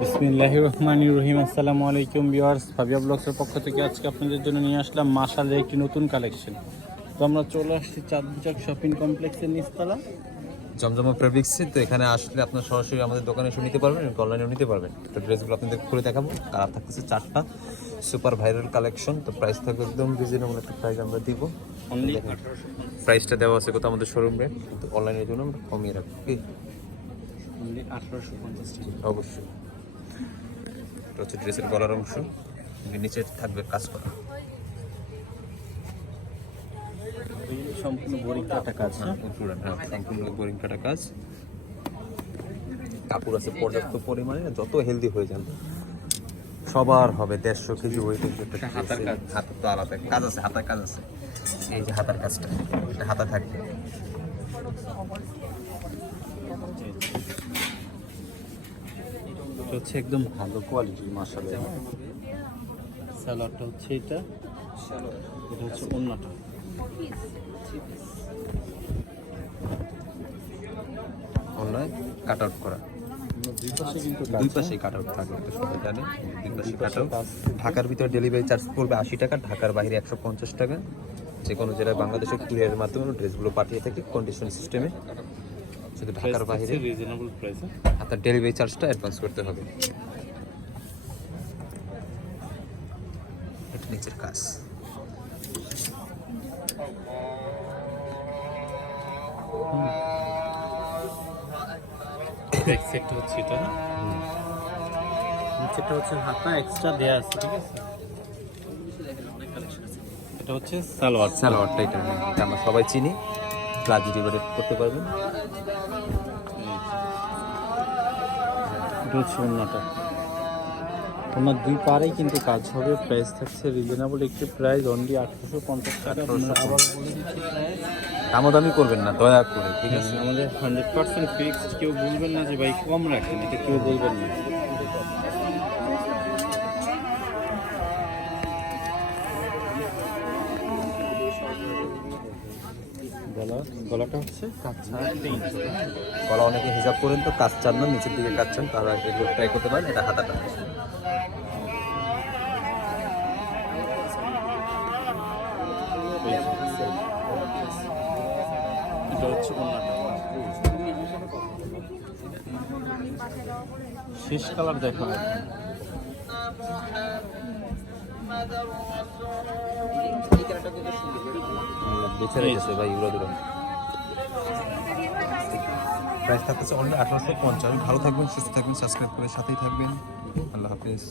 বিসমিল্লাহ রহমান রহিম। আসসালামু আলাইকুম ভিউয়ার্স ফাবিয়া ব্লগসের পক্ষ থেকে আজকে আপনাদের জন্য নিয়ে আসলাম মাশালের একটি নতুন কালেকশন। তো আমরা চলে আসছি চাঁদচক শপিং কমপ্লেক্সের নিচতলা। জমজমা ফেব্রিক্সে তো এখানে আসলে আপনার সরাসরি আমাদের দোকানে এসে নিতে পারবেন অনলাইনেও নিতে পারবেন। তো ড্রেসগুলো আপনাদের খুলে দেখাবো। কালার থাকতেছে চারটা সুপার ভাইরাল কালেকশন। তো প্রাইস থাকবে একদম রিজনেবল একটা প্রাইস আমরা দিব। অনলি প্রাইসটা দেওয়া আছে কোথাও আমাদের শোরুম রেট তো অনলাইনের জন্য আমরা কমিয়ে রাখব অবশ্যই। এটা হচ্ছে ড্রেসের গলার অংশ। নিচে থাকবে কাজ করা। সম্পূর্ণ বোরিং কাটা কাজ হ্যাঁ পুরো হ্যাঁ, সম্পূর্ণ বোরিং কাটা কাজ। কাপড় আছে পর্যাপ্ত পরিমাণে যত হেলদি হয়ে যান সবার হবে দেড়শো কেজি হাতার কাজ। হাতার তো আলাদা কাজ আছে হাতার কাজ আছে। এই যে হাতার কাজটা এটা হাতা থাকবে। হচ্ছে একদম ভালো কোয়ালিটির মাশাল স্যালাডটা হচ্ছে এটা। এটা হচ্ছে অন্যটা অনলাইন কাট আউট করা। দুই পাশে কাট আউট থাকবে একটা সুন্দর জানে। দুই পাশে কাট আউট ঢাকার ভিতরে ডেলিভারি চার্জ পড়বে আশি টাকা ঢাকার বাইরে একশো পঞ্চাশ টাকা। যে কোনো জেলায় বাংলাদেশের কুরিয়ারের মাধ্যমে ড্রেসগুলো পাঠিয়ে থাকি কন্ডিশন সিস্টেমে শুধু ঢাকার বাইরে। রিজনেবল প্রাইসে আপনার ডেলিভারি চার্জটা অ্যাডভান্স করতে হবে। এটা নিচের কাজ। সেট হচ্ছে এটা না? নিচেটা হচ্ছে হাতা এক্সট্রা দেয়া আছে ঠিক আছে? এটা হচ্ছে সালোয়ার। সালোয়ারটা এটা আমরা সবাই চিনি। প্লাজো ডিভাইডেড করতে পারবেন। হচ্ছে তোমার দুই পারেই কিন্তু কাজ হবে প্রাইস থাকছে রিজনেবল একটি প্রাইস অনলি আঠারোশো পঞ্চাশ টাকা। 1850 আবার বলে দিচ্ছি দামাদামি করবেন না দয়া করে ঠিক আছে? আমাদের হান্ড্রেড পার্সেন্ট ফিক্সড কেউ বলবেন না যে ভাই কম রাখেন এটা কেউ বলবেন না। গলা গলাটা হচ্ছে কাঁচা গলা অনেকে হিসাব করেন তো কাজ চান না নিচের দিকে কাজ চান তারা এগুলো ট্রাই করতে পারেন এটা হাতাটা। এটা হচ্ছে অন্যটা শেষ কালার দেখা হবে বেছে রয়েছে ভাই এগুলো দুটো। প্রাইস থাকতেছে অনলি আঠারোশো পঞ্চাশ। ভালো থাকবেন সুস্থ থাকবেন সাবস্ক্রাইব করে সাথেই থাকবেন। আল্লাহ হাফিজ।